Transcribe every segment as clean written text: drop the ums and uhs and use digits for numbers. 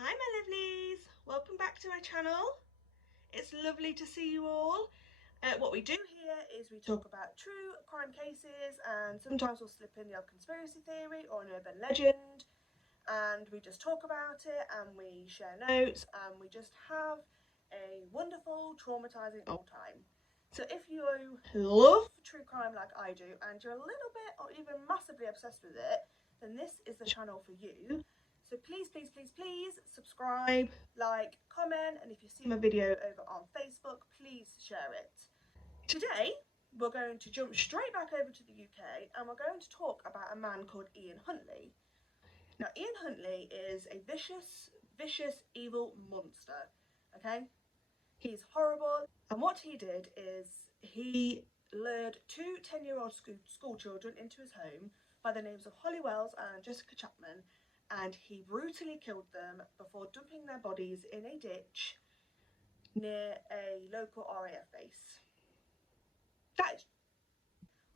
Hi my lovelies, welcome back to my channel. It's lovely to see you all. What we do here is we talk about true crime cases, and sometimes we'll slip in the odd conspiracy theory or an urban legend, and we just talk about it and we share notes and we just have a wonderful traumatizing old time. So if you love true crime like I do and you're a little bit or even massively obsessed with it, then this is the channel for you. So please subscribe, like, comment, and if you see my video over on Facebook, please share it. Today we're going to jump straight back over to the UK and we're going to talk about a man called Ian Huntley. Now, Ian Huntley is a vicious, evil monster, okay? He's horrible, and what he did is he lured two 10-year-old school children into his home by the names of Holly Wells and Jessica Chapman, and he brutally killed them before dumping their bodies in a ditch near a local RAF base. That is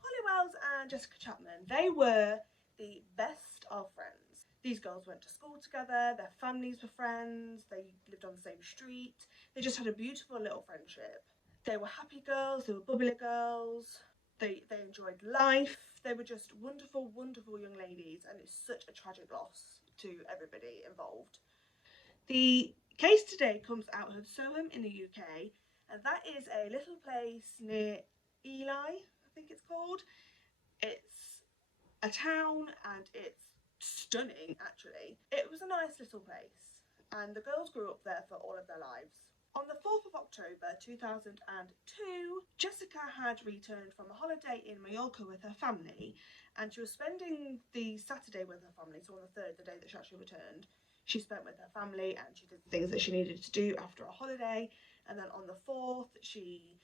Holly Wells and Jessica Chapman. They were the best of friends. These girls went to school together, their families were friends, they lived on the same street. They just had a beautiful little friendship. They were happy girls, they were bubbly girls, they enjoyed life. They were just wonderful, wonderful young ladies, and it's such a tragic loss to everybody involved. The case today comes out of Soham in the UK, and that is a little place near Ely, I think it's called. It's a town and it's stunning, actually. It was a nice little place, and the girls grew up there for all of their lives. On the 4th of October 2002, Jessica had returned from a holiday in Mallorca with her family, and she was spending the Saturday with her family, so on the 3rd, the day that she actually returned, she spent with her family and she did the things that she needed to do after a holiday. And then on the 4th, she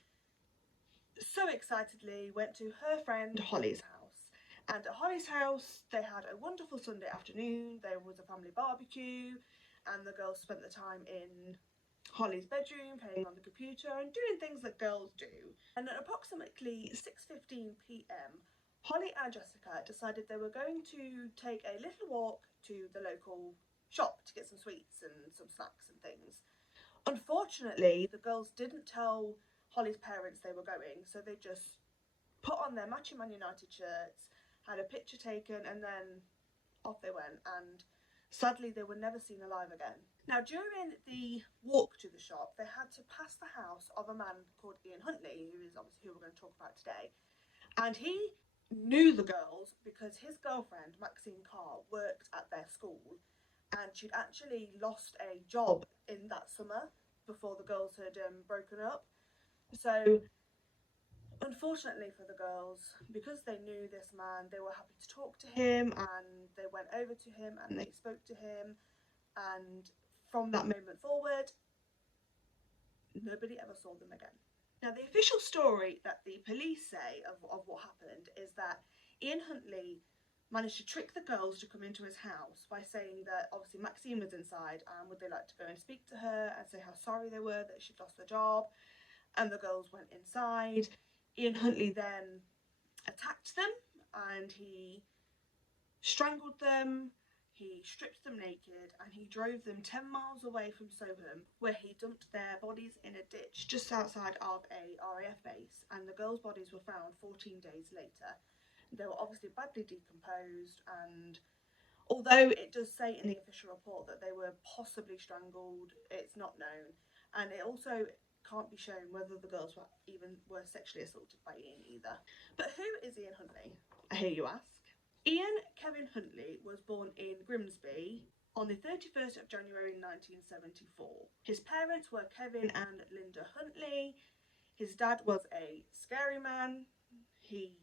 so excitedly went to her friend Holly's house. And at Holly's house, they had a wonderful Sunday afternoon. There was a family barbecue, and the girls spent the time in Holly's bedroom, playing on the computer and doing things that girls do. And at approximately 6:15 p.m, Holly and Jessica decided they were going to take a little walk to the local shop to get some sweets and some snacks and things. Unfortunately, the girls didn't tell Holly's parents they were going, so they just put on their matching Man United shirts, had a picture taken, and then off they went, and sadly they were never seen alive again. Now, during the walk to the shop, they had to pass the house of a man called Ian Huntley, who is obviously who we're going to talk about today, and he knew the girls because his girlfriend Maxine Carr worked at their school, and she'd actually lost a job in that summer before the girls had broken up. So unfortunately for the girls, because they knew this man, they were happy to talk to him, and they went over to him and they spoke to him, and from that moment forward, nobody ever saw them again. Now, the official story that the police say of what happened is that Ian Huntley managed to trick the girls to come into his house by saying that obviously Maxine was inside and would they like to go and speak to her and say how sorry they were that she'd lost her job. And the girls went inside. Ian Huntley then attacked them and he strangled them, he stripped them naked, and he drove them 10 miles away from Soham, where he dumped their bodies in a ditch just outside of a RAF base, and the girls' bodies were found 14 days later. They were obviously badly decomposed, and although it does say in the official report that they were possibly strangled, it's not known. And it also can't be shown whether the girls were sexually assaulted by Ian either. But who is Ian Huntley, I hear you ask? Ian Kevin Huntley was born in Grimsby on the 31st of January 1974. His parents were Kevin and Linda Huntley. His dad was a scary man. He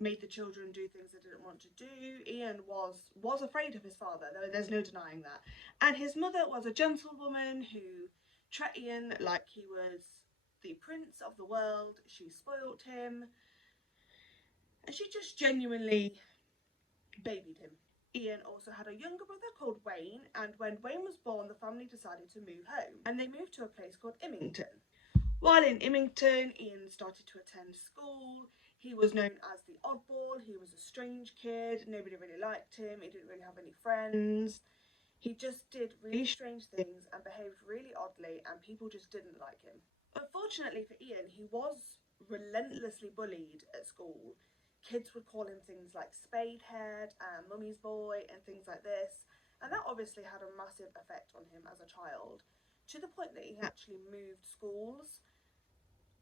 made the children do things they didn't want to do. Ian was afraid of his father, there's no denying that. And his mother was a gentlewoman who treated Ian like he was the prince of the world. She spoilt him, and she just genuinely babied him. Ian also had a younger brother called Wayne, and when Wayne was born, the family decided to move home, and they moved to a place called Imington. While in Imington, Ian started to attend school. He was known as the oddball. He was a strange kid. Nobody really liked him. He didn't really have any friends. He just did really strange things and behaved really oddly, and people just didn't like him. Unfortunately for Ian, he was relentlessly bullied at school. Kids would call him things like Spadehead and Mummy's Boy and things like this, and that obviously had a massive effect on him as a child, to the point that he actually moved schools.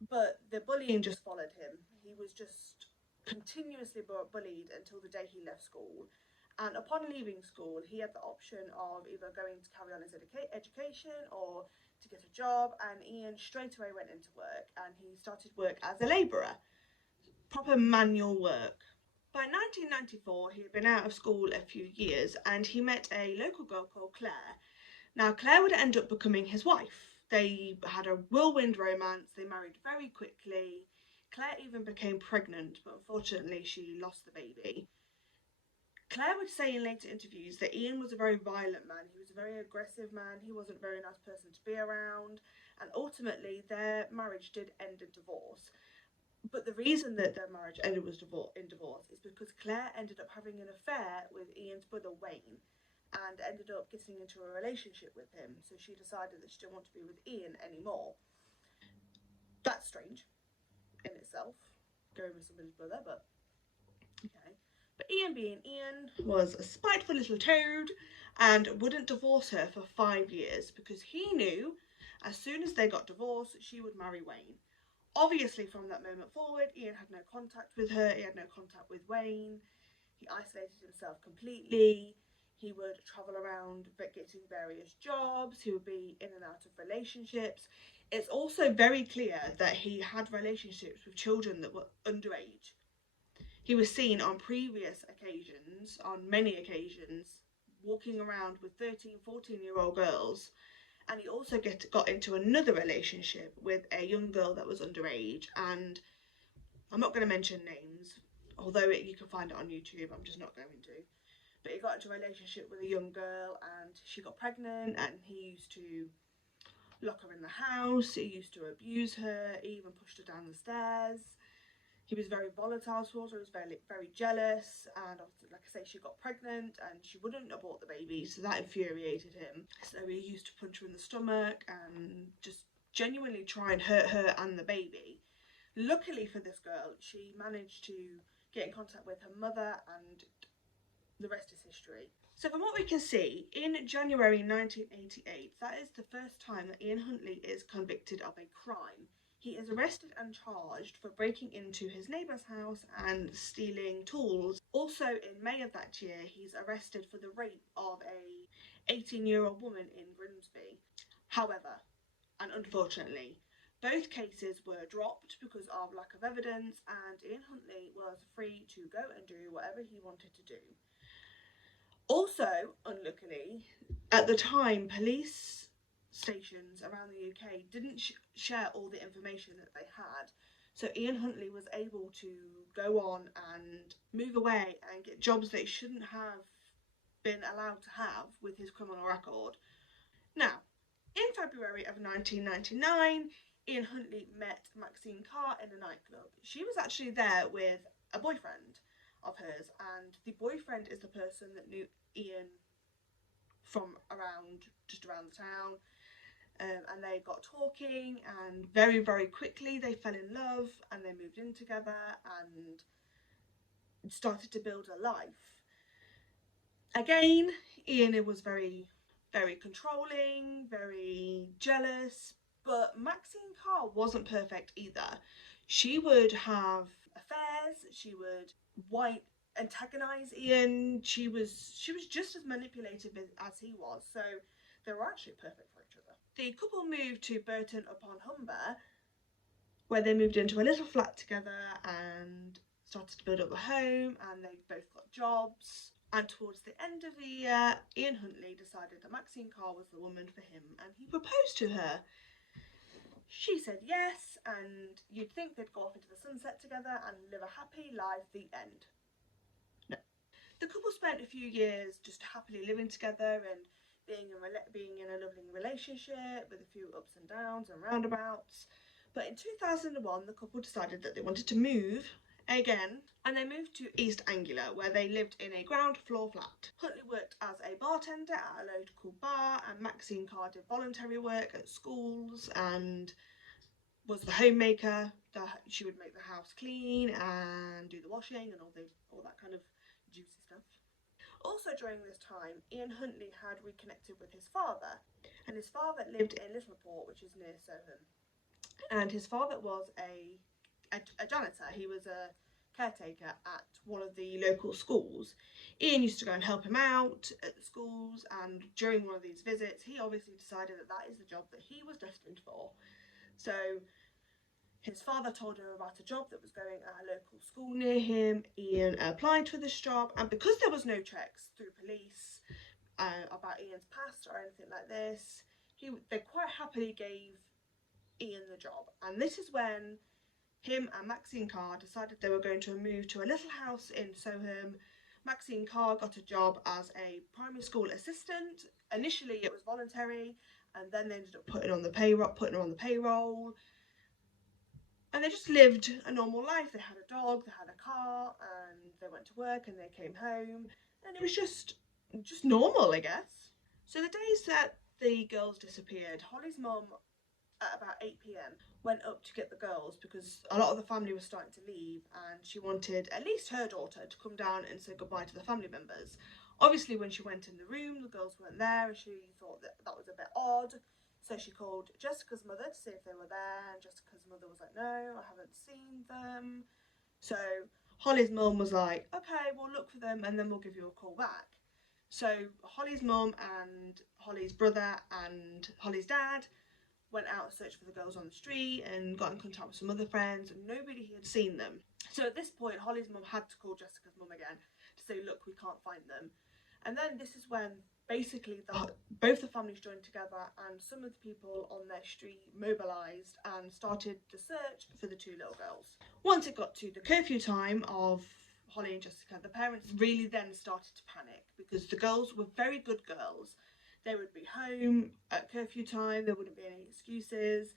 But the bullying just followed him. He was just continuously bullied until the day he left school. And upon leaving school, he had the option of either going to carry on his education or to get a job. And Ian straight away went into work, and he started work as a labourer, proper manual work. By 1994, he had been out of school a few years, and he met a local girl called Claire. Now, Claire would end up becoming his wife. They had a whirlwind romance, they married very quickly. Claire even became pregnant, but unfortunately she lost the baby. Claire would say in later interviews that Ian was a very violent man. He was a very aggressive man. He wasn't a very nice person to be around. And ultimately, their marriage did end in divorce. But the reason that their marriage ended in divorce is because Claire ended up having an affair with Ian's brother Wayne, and ended up getting into a relationship with him. So she decided that she didn't want to be with Ian anymore. That's strange in itself, going with somebody's brother, but okay. But Ian, being Ian, was a spiteful little toad and wouldn't divorce her for 5 years because he knew as soon as they got divorced, she would marry Wayne. Obviously, from that moment forward, Ian had no contact with her, he had no contact with Wayne, he isolated himself completely. He would travel around getting various jobs, he would be in and out of relationships. It's also very clear that he had relationships with children that were underage. He was seen on previous occasions, on many occasions, walking around with 13, 14-year-old girls. And he also got into another relationship with a young girl that was underage. And I'm not going to mention names, although you can find it on YouTube, I'm just not going to. But he got into a relationship with a young girl, and she got pregnant, and he used to lock her in the house, he used to abuse her, he even pushed her down the stairs. He was very volatile towards her, he was very, very jealous, and like I say, she got pregnant and she wouldn't abort the baby, so that infuriated him. So he used to punch her in the stomach and just genuinely try and hurt her and the baby. Luckily for this girl, she managed to get in contact with her mother, and the rest is history. So from what we can see, in January 1988, that is the first time that Ian Huntley is convicted of a crime. He is arrested and charged for breaking into his neighbour's house and stealing tools. Also in May of that year, he's arrested for the rape of a 18-year-old woman in Grimsby. However, and unfortunately, both cases were dropped because of lack of evidence, and Ian Huntley was free to go and do whatever he wanted to do. Also, unluckily, at the time, police stations around the UK didn't share all the information that they had. So Ian Huntley was able to go on and move away and get jobs that he shouldn't have been allowed to have with his criminal record. Now, in February of 1999, Ian Huntley met Maxine Carr in a nightclub. She was actually there with a boyfriend of hers, and the boyfriend is the person that knew Ian from just around the town, and they got talking, and very, very quickly they fell in love, and they moved in together and started to build a life. Again, Ian was very, very controlling, very jealous, but Maxine Carr wasn't perfect either. She would have affairs, she would antagonize Ian, she was just as manipulative as he was, so they were actually perfect for each other. The couple moved to Burton upon Humber, where they moved into a little flat together and started to build up a home, and they both got jobs. And towards the end of the year, Ian Huntley decided that Maxine Carr was the woman for him, and he proposed to her. She said yes, and you'd think they'd go off into the sunset together and live a happy life, the end. No. The couple spent a few years just happily living together and being in a loving relationship with a few ups and downs and roundabouts. But in 2001, the couple decided that they wanted to move again, and they moved to East Anglia, where they lived in a ground floor flat. Huntley worked as a bartender at a local bar, and Maxine Carr did voluntary work at schools and was the homemaker. She would make the house clean and do the washing and all that kind of juicy stuff. Also during this time, Ian Huntley had reconnected with his father, and his father lived in Littleport, which is near Soham. And his father was a janitor. He was a caretaker at one of the local schools. Ian used to go and help him out at the schools, and during one of these visits, he obviously decided that that is the job that he was destined for. So his father told him about a job that was going at a local school near him. Ian applied for this job, and because there was no checks through police about Ian's past or anything like this, they quite happily gave Ian the job. And this is when him and Maxine Carr decided they were going to move to a little house in Soham. Maxine Carr got a job as a primary school assistant. Initially it was voluntary, and then they ended up putting her on the payroll. And they just lived a normal life. They had a dog, they had a car, and they went to work and they came home. And it was just normal, I guess. So the days that the girls disappeared, Holly's mum, at about 8 p.m, went up to get the girls because a lot of the family was starting to leave, and she wanted at least her daughter to come down and say goodbye to the family members. Obviously, when she went in the room, the girls weren't there, and she thought that was a bit odd. So she called Jessica's mother to see if they were there, and Jessica's mother was like, no, I haven't seen them. So Holly's mum was like, okay, we'll look for them and then we'll give you a call back. So Holly's mum and Holly's brother and Holly's dad went out and searched for the girls on the street and got in contact with some other friends, and nobody had seen them. So at this point, Holly's mum had to call Jessica's mum again to say, look, we can't find them. And then this is when basically both the families joined together, and some of the people on their street mobilised and started the search for the two little girls. Once it got to the curfew time of Holly and Jessica, the parents really then started to panic because the girls were very good girls. They would be home at curfew time, there wouldn't be any excuses.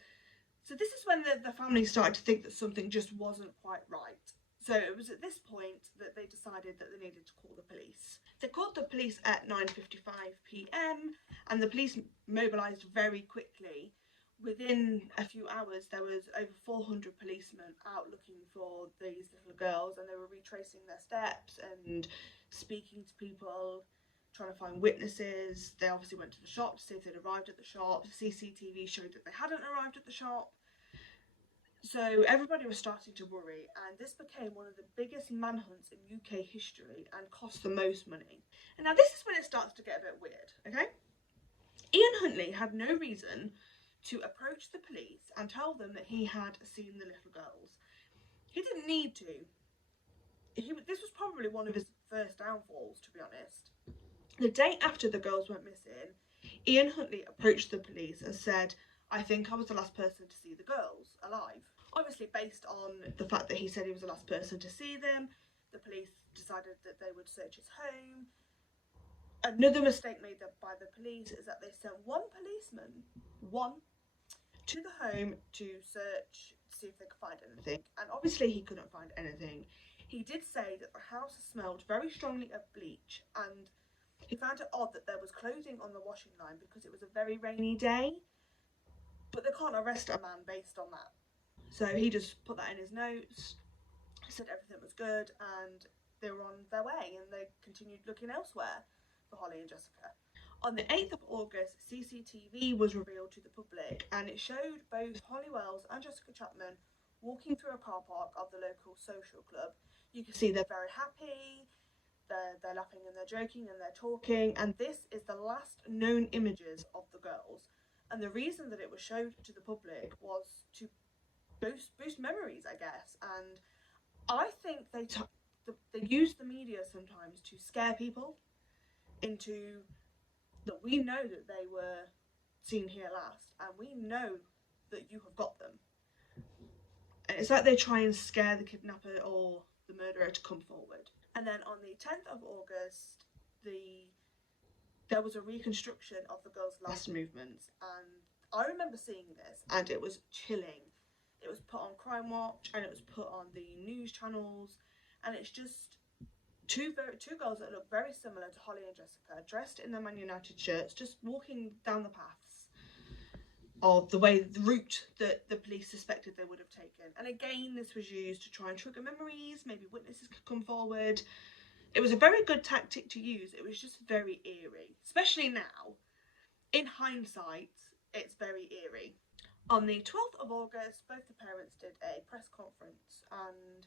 So this is when the family started to think that something just wasn't quite right. So it was at this point that they decided that they needed to call the police. They called the police at 9:55 p.m, and the police mobilised very quickly. Within a few hours, there was over 400 policemen out looking for these little girls, and they were retracing their steps and speaking to people, trying to find witnesses. They obviously went to the shop to see if they'd arrived at the shop. CCTV showed that they hadn't arrived at the shop. So everybody was starting to worry, and this became one of the biggest manhunts in UK history and cost the most money. And now this is when it starts to get a bit weird, okay? Ian Huntley had no reason to approach the police and tell them that he had seen the little girls. He didn't need to. This was probably one of his first downfalls, to be honest. The day after the girls went missing, Ian Huntley approached the police and said, I think I was the last person to see the girls alive. Obviously, based on the fact that he said he was the last person to see them, the police decided that they would search his home. Another mistake made by the police is that they sent one policeman, to the home to search, to see if they could find anything. And obviously he couldn't find anything. He did say that the house smelled very strongly of bleach, and he found it odd that there was clothing on the washing line because it was a very rainy day. But they can't arrest a man based on that. So he just put that in his notes, said everything was good, and they were on their way, and they continued looking elsewhere for Holly and Jessica. On the 8th of August, CCTV was revealed to the public, and it showed both Holly Wells and Jessica Chapman walking through a car park of the local social club. You can see they're very happy, they're laughing and they're joking and they're talking, and this is the last known images of the girls. And the reason that it was showed to the public was to boost memories, I guess. And I think they use the media sometimes to scare people into that we know that they were seen here last, and we know that you have got them. And it's like they try and scare the kidnapper or the murderer to come forward. And then on the 10th of August, there was a reconstruction of the girls' last movements, and I remember seeing this, and it was chilling. it was put on Crime Watch, and it was put on the news channels, and it's just two girls that look very similar to Holly and Jessica, dressed in their Man United shirts, just walking down the paths of the route that the police suspected they would have taken. And again, this was used to try and trigger memories. Maybe witnesses could come forward. It was a very good tactic to use. It was just very eerie, especially now. In hindsight, it's very eerie. On the 12th of August, both the parents did a press conference, and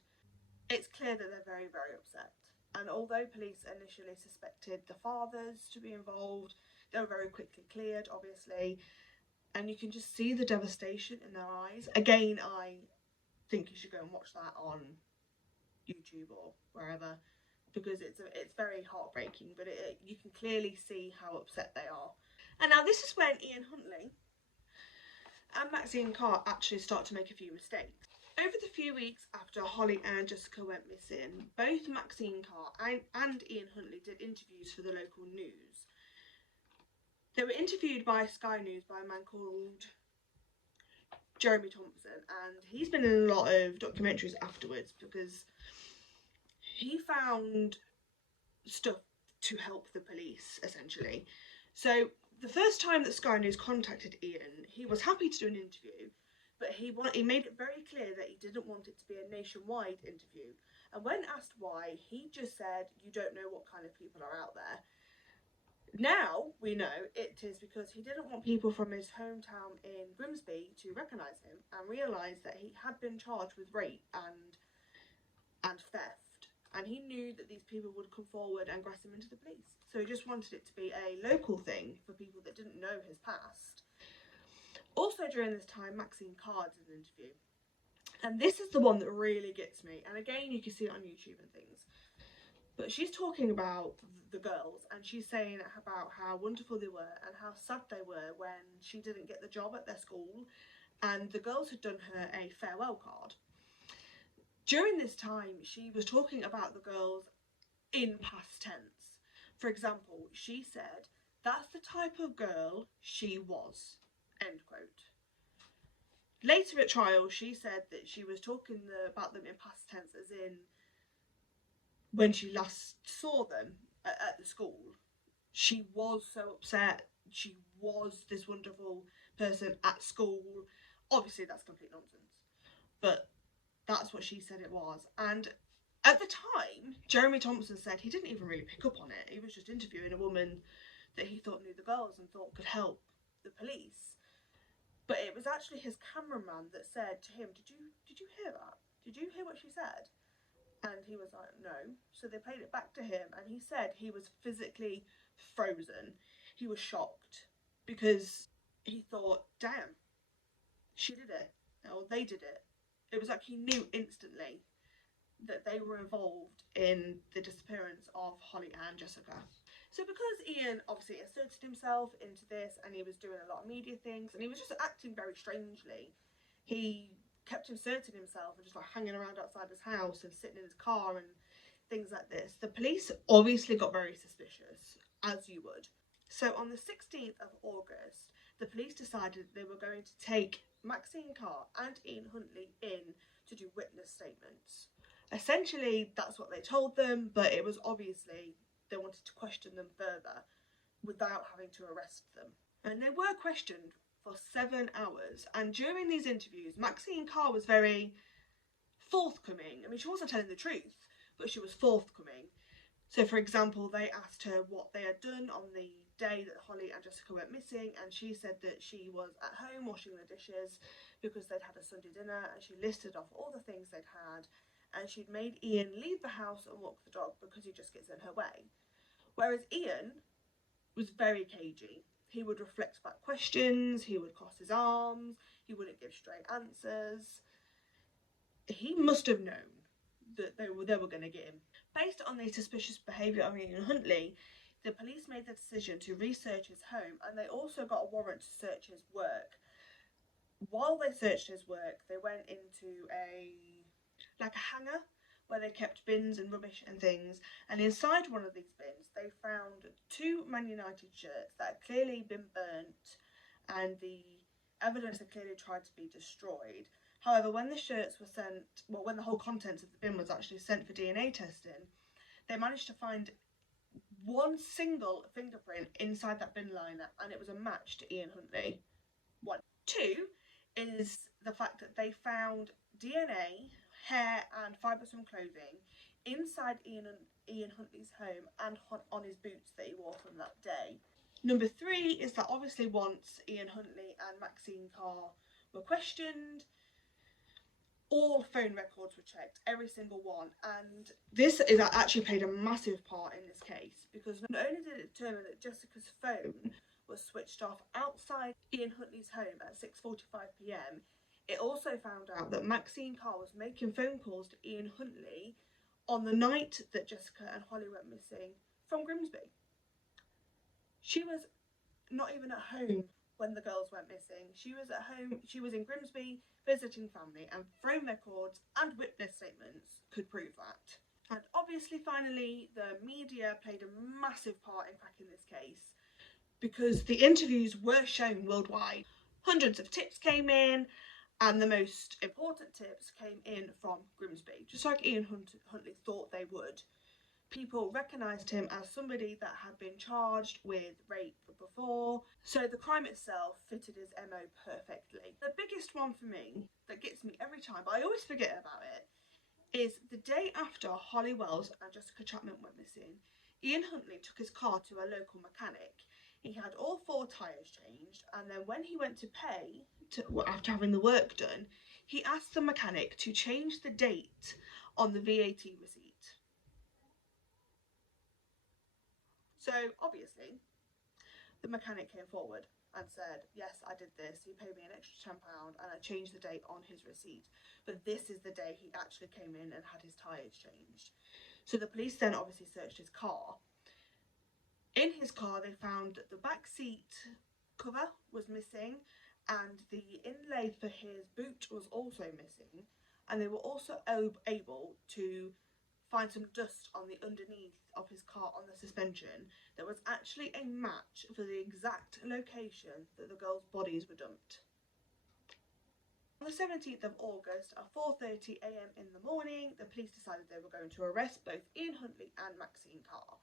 it's clear that they're very, very upset. And although police initially suspected the fathers to be involved, they were very quickly cleared, obviously. And you can just see the devastation in their eyes. Again, I think you should go and watch that on YouTube or wherever, because it's very heartbreaking, but you can clearly see how upset they are. And now this is when Ian Huntley and Maxine Carr actually start to make a few mistakes. Over the few weeks after Holly and Jessica went missing, both Maxine Carr and Ian Huntley did interviews for the local news. They were interviewed by Sky News by a man called Jeremy Thompson, and he's been in a lot of documentaries afterwards because he found stuff to help the police, essentially. So the first time that Sky News contacted Ian, he was happy to do an interview, but he made it very clear that he didn't want it to be a nationwide interview. And when asked why, he just said, "You don't know what kind of people are out there." Now we know it is because he didn't want people from his hometown in Grimsby to recognise him and realise that he had been charged with rape and theft. And he knew that these people would come forward and grass him into the police. So he just wanted it to be a local thing for people that didn't know his past. Also during this time, Maxine Carr did an interview. And this is the one that really gets me. And again, you can see it on YouTube and things. But she's talking about the girls, and she's saying about how wonderful they were and how sad they were when she didn't get the job at their school, and the girls had done her a farewell card. During this time, she was talking about the girls in past tense. For example, she said, "That's the type of girl she was," end quote. Later at trial, she said that she was talking about them in past tense, as in when she last saw them at the school. She was so upset. She was this wonderful person at school. Obviously, that's complete nonsense, but that's what she said it was. And at the time, Jeremy Thompson said he didn't even really pick up on it. He was just interviewing a woman that he thought knew the girls and thought could help the police. But it was actually his cameraman that said to him, did you hear that? Did you hear what she said?" And he was like, "No." So they played it back to him, and he said he was physically frozen. He was shocked because he thought, damn, she did it, or they did it. It was like he knew instantly that they were involved in the disappearance of Holly and Jessica. So because Ian obviously inserted himself into this, and he was doing a lot of media things, and he was just acting very strangely, he kept inserting himself and just like hanging around outside his house and sitting in his car and things like this. The police obviously got very suspicious, as you would. So on the 16th of August, the police decided they were going to take Maxine Carr and Ian Huntley in to do witness statements. Essentially, that's what they told them, but it was obviously they wanted to question them further without having to arrest them. And they were questioned for 7 hours, and during these interviews, Maxine Carr was very forthcoming. I mean, she wasn't telling the truth, but she was forthcoming. So, for example, they asked her what they had done on the day that Holly and Jessica went missing, and she said that she was at home washing the dishes because they'd had a Sunday dinner, and she listed off all the things they'd had, and she'd made Ian leave the house and walk the dog because he just gets in her way. Whereas Ian was very cagey. He would reflect back questions, he would cross his arms, he wouldn't give straight answers. He must have known that they were going to get him. Based on the suspicious behaviour of Ian Huntley, the police made the decision to research his home, and they also got a warrant to search his work. While they searched his work, they went into a hangar where they kept bins and rubbish and things, and inside one of these bins they found 2 Man United shirts that had clearly been burnt, and the evidence had clearly tried to be destroyed. However, when the shirts were sent, well, when the whole contents of the bin was actually sent for DNA testing, they managed to find one single fingerprint inside that bin liner, and it was a match to Ian Huntley. One. Two is the fact that they found DNA, hair and fibres from clothing inside Ian Huntley's home and on his boots that he wore from that day. Number three is that obviously once Ian Huntley and Maxine Carr were questioned, all phone records were checked, every single one, and this is actually played a massive part in this case, because not only did it determine that Jessica's phone was switched off outside Ian Huntley's home at 6:45 p.m, it also found out that Maxine Carr was making phone calls to Ian Huntley on the night that Jessica and Holly went missing from Grimsby. She was not even at home when the girls went missing. She was at home, she was in Grimsby visiting family, and phone records and witness statements could prove that. And obviously, finally, the media played a massive part in cracking this case, because the interviews were shown worldwide. Hundreds of tips came in, and the most important tips came in from Grimsby, just like Ian Huntley thought they would. People recognised him as somebody that had been charged with rape before, so the crime itself fitted his MO perfectly. The biggest one for me, that gets me every time, but I always forget about it, is the day after Holly Wells and Jessica Chapman went missing, Ian Huntley took his car to a local mechanic. He had all 4 tyres changed, and then when he went to pay, after having the work done, he asked the mechanic to change the date on the VAT receipt. So obviously, the mechanic came forward and said, yes, I did this, he paid me an extra £10 and I changed the date on his receipt, but this is the day he actually came in and had his tyres changed. So the police then obviously searched his car. In his car they found that the back seat cover was missing, and the inlay for his boot was also missing, and they were also able to find some dust on the underneath of his car on the suspension that was actually a match for the exact location that the girls' bodies were dumped. On the 17th of August at 4:30 a.m. in the morning, the police decided they were going to arrest both Ian Huntley and Maxine Carr.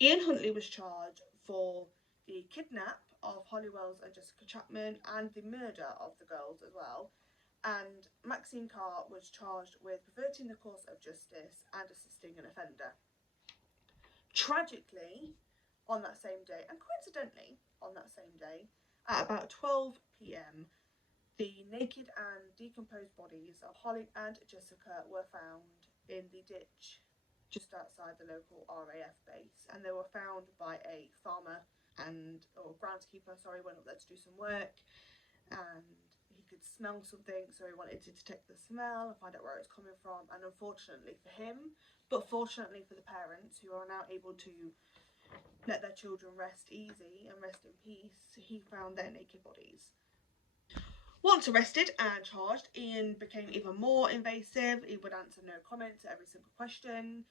Ian Huntley was charged for the kidnap of Holly Wells and Jessica Chapman and the murder of the girls as well, and Maxine Carr was charged with perverting the course of justice and assisting an offender. Tragically, on that same day, and coincidentally on that same day, at about 12 p.m, the naked and decomposed bodies of Holly and Jessica were found in the ditch just outside the local RAF base, and they were found by a farmer or groundskeeper, went up there to do some work, and he could smell something, so he wanted to detect the smell and find out where it's coming from. And unfortunately for him, but fortunately for the parents, who are now able to let their children rest easy and rest in peace, he found their naked bodies. Once arrested and charged, Ian became even more invasive. He would answer no comment to every single question.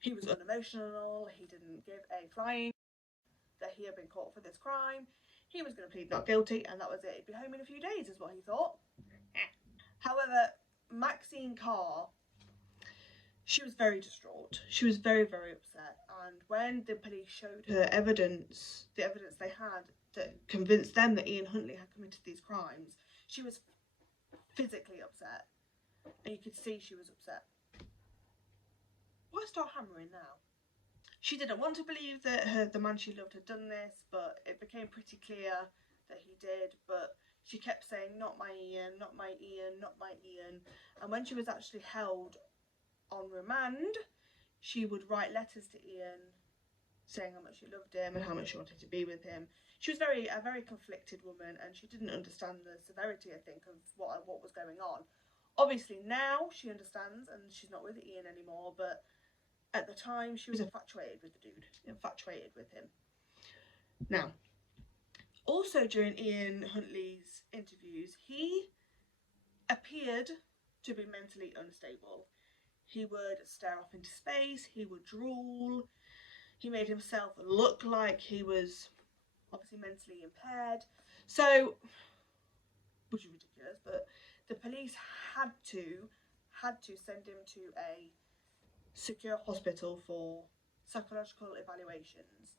He was unemotional. He didn't give a flying that he had been caught for this crime. He was going to plead not guilty, and that was it. He'd be home in a few days, is what he thought. However, Maxine Carr, she was very distraught. She was very, very upset. And when the police showed her evidence, the evidence they had that convinced them that Ian Huntley had committed these crimes, she was physically upset. And you could see she was upset. Why start hammering now? She didn't want to believe that the man she loved had done this, but it became pretty clear that he did. But she kept saying, not my Ian, not my Ian, not my Ian. And when she was actually held on remand, she would write letters to Ian saying how much she loved him and how much she wanted to be with him. She was a very conflicted woman, and she didn't understand the severity, I think, of what was going on. Obviously now she understands, and she's not with Ian anymore, but at the time she was infatuated with the dude, infatuated with him. Now, also during Ian Huntley's interviews, he appeared to be mentally unstable. He would stare off into space, he would drool, he made himself look like he was obviously mentally impaired. So, which is ridiculous, but The police had to send him to a secure hospital for psychological evaluations,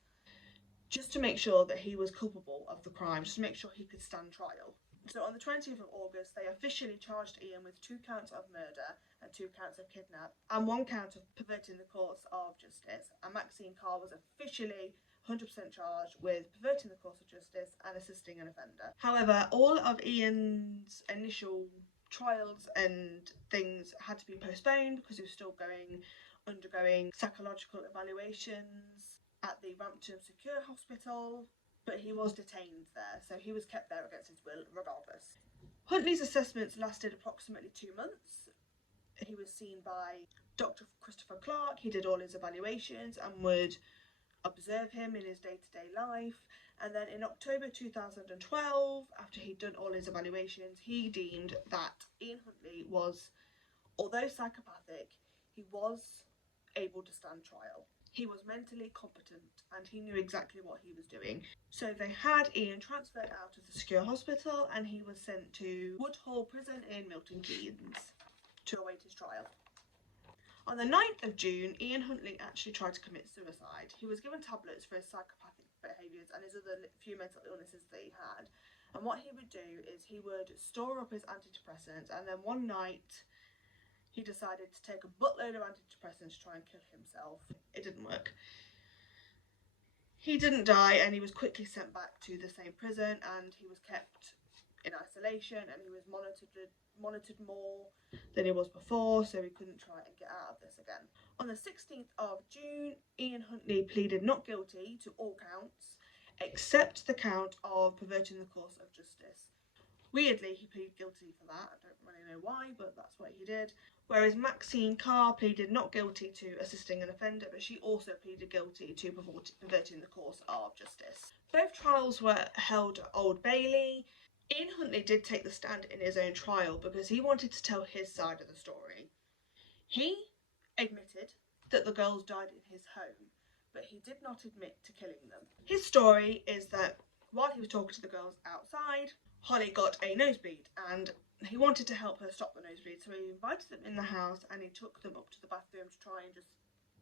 just to make sure that he was culpable of the crime, just to make sure he could stand trial. So on the 20th of August, they officially charged Ian with 2 counts of murder and 2 counts of kidnap and 1 count of perverting the course of justice. And Maxine Carr was officially 100% charged with perverting the course of justice and assisting an offender. However, all of Ian's initial trials and things had to be postponed because he was still undergoing psychological evaluations at the Rampton Secure Hospital, but he was detained there, so he was kept there against his will regardless. Huntley's assessments lasted approximately 2 months. He was seen by Dr. Christopher Clark. He did all his evaluations and would observe him in his day-to-day life. And then in October 2012, after he'd done all his evaluations, he deemed that Ian Huntley was, although psychopathic, he was able to stand trial. He was mentally competent and he knew exactly what he was doing. So they had Ian transferred out of the secure hospital and he was sent to Woodhall Prison in Milton Keynes to await his trial. On the 9th of June, Ian Huntley actually tried to commit suicide. He was given tablets for his psychopathic behaviours and his other few mental illnesses that he had. And what he would do is he would store up his antidepressants, and then one night he decided to take a buttload of antidepressants to try and kill himself. It didn't work. He didn't die, and he was quickly sent back to the same prison, and he was kept in isolation, and he was monitored more than he was before, so he couldn't try and get out of this again. On the 16th of June, Ian Huntley pleaded not guilty to all counts, except the count of perverting the course of justice. Weirdly, he pleaded guilty for that. I don't really know why, but that's what he did. Whereas Maxine Carr pleaded not guilty to assisting an offender, but she also pleaded guilty to perverting the course of justice. Both trials were held at Old Bailey. Ian Huntley did take the stand in his own trial because he wanted to tell his side of the story. He admitted that the girls died in his home, but he did not admit to killing them. His story is that while he was talking to the girls outside, Holly got a nosebleed and he wanted to help her stop the nosebleed, so he invited them in the house and he took them up to the bathroom to try and just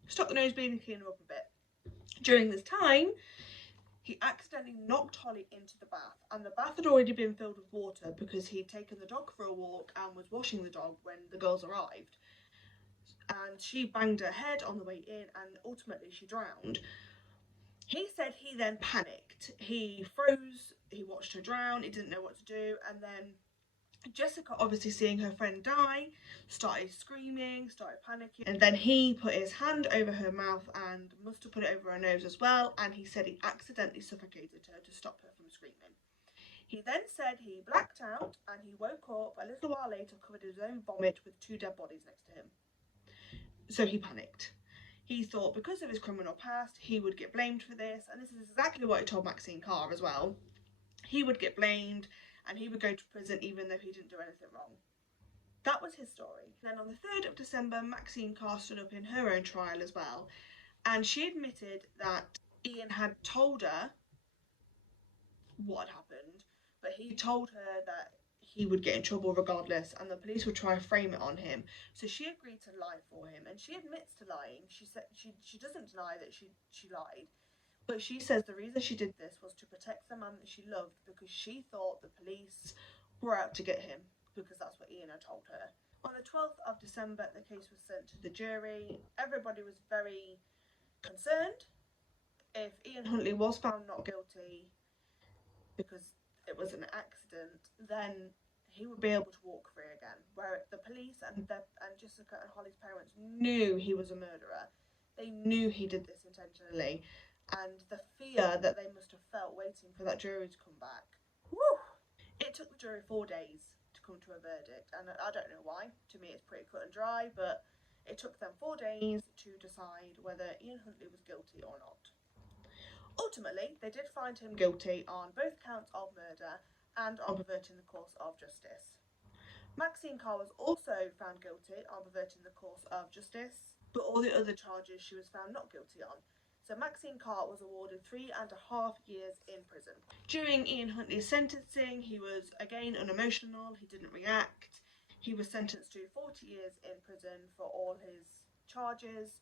stop the nosebleed and clean them up a bit. During this time, he accidentally knocked Holly into the bath, and the bath had already been filled with water because he'd taken the dog for a walk and was washing the dog when the girls arrived. And she banged her head on the way in and ultimately she drowned. He said he then panicked. He froze, he watched her drown, he didn't know what to do, and then Jessica, obviously seeing her friend die, started screaming, started panicking, and then he put his hand over her mouth and must have put it over her nose as well, and he said he accidentally suffocated her to stop her from screaming. He then said he blacked out and he woke up a little while later covered in his own vomit with 2 dead bodies next to him. So he panicked. He thought because of his criminal past he would get blamed for this, and this is exactly what he told Maxine Carr as well. He would get blamed and he would go to prison even though he didn't do anything wrong. That was his story. Then on the 3rd of December, Maxine Carr stood up in her own trial as well, and she admitted that Ian had told her what had happened, but he told her that he would get in trouble regardless and the police would try to frame it on him. So she agreed to lie for him, and she admits to lying. She said she doesn't deny that she lied. But she says the reason she did this was to protect the man that she loved because she thought the police were out to get him, because that's what Ian had told her. On the 12th of December, the case was sent to the jury. Everybody was very concerned. If Ian Huntley was found not guilty because it was an accident, then he would be able to walk free again. Where the police and Jessica and Holly's parents knew he was a murderer. They knew he did this intentionally. And the fear that they must have felt waiting for that jury to come back. Woo! It took the jury 4 days to come to a verdict, and I don't know why. To me it's pretty cut and dry, but it took them 4 days to decide whether Ian Huntley was guilty or not. Ultimately, they did find him guilty on both counts of murder and on perverting the course of justice. Maxine Carr was also found guilty on perverting the course of justice, but all the other charges she was found not guilty on. So Maxine Carr was awarded 3.5 years in prison. During Ian Huntley's sentencing, he was again unemotional, he didn't react. He was sentenced to 40 years in prison for all his charges,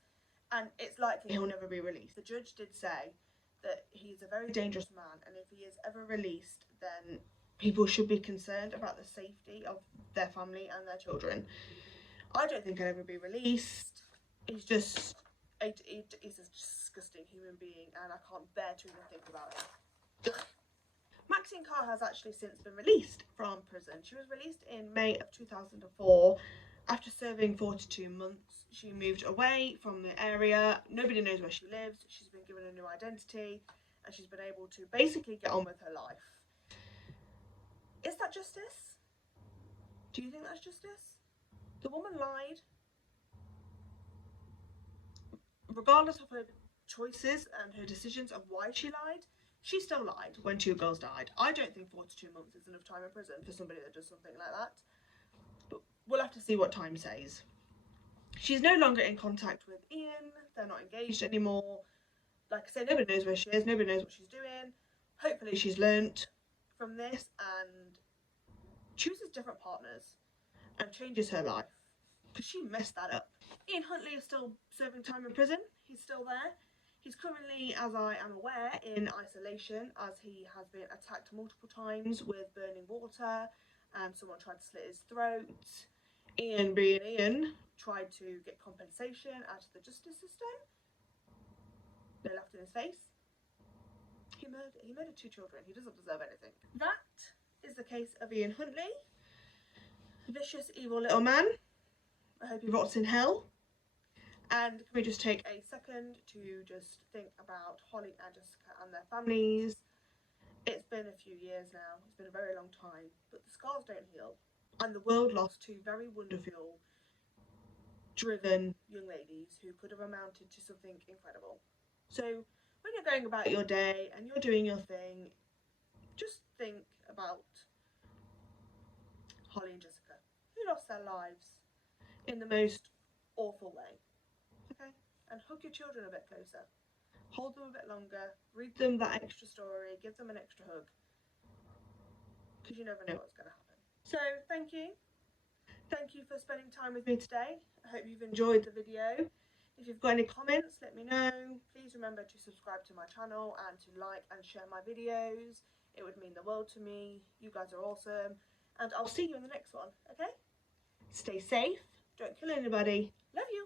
and it's likely he'll never be released. The judge did say that he's a very dangerous man, and if he is ever released, then people should be concerned about the safety of their family and their children. I don't think he'll ever be released. He's just he's a disgusting human being, and I can't bear to even think about him. Maxine Carr has actually since been released from prison. She was released in May of 2004 after serving 42 months. She moved away from the area. Nobody knows where she lives. She's been given a new identity, and she's been able to basically get on with her life. Is that justice? Do you think that's justice? The woman lied. Regardless of her choices and her decisions of why she lied, she still lied when 2 girls died. I don't think 42 months is enough time in prison for somebody that does something like that. But we'll have to see what time says. She's no longer in contact with Ian. They're not engaged anymore. Like I said, nobody knows where she is. Nobody knows what she's doing. Hopefully she's learnt from this and chooses different partners and changes her life, because she messed that up. Ian Huntley is still serving time in prison. He's still there. He's currently, as I am aware, in isolation, as he has been attacked multiple times with burning water, and someone tried to slit his throat. Ian, being Ian, tried to get compensation out of the justice system. They laughed in his face. He murdered 2 children. He doesn't deserve anything. That is the case of Ian Huntley. Vicious, evil little man. I hope he rots in hell. And can we just take a second to just think about Holly and Jessica and their families? It's been a few years now. It's been a very long time. But the scars don't heal. And the world lost 2 very wonderful, driven young ladies who could have amounted to something incredible. So when you're going about your day and you're doing your thing, just think about Holly and Jessica, who lost their lives in the most awful way. Okay? And hug your children a bit closer. Hold them a bit longer. Read them that extra story. Give them an extra hug. Because you never know what's going to happen. So, thank you. Thank you for spending time with me today. I hope you've enjoyed the video. If you've got any comments, let me know. Please remember to subscribe to my channel and to like and share my videos. It would mean the world to me. You guys are awesome. And I'll see you in the next one, okay? Stay safe. Don't kill anybody. Love you.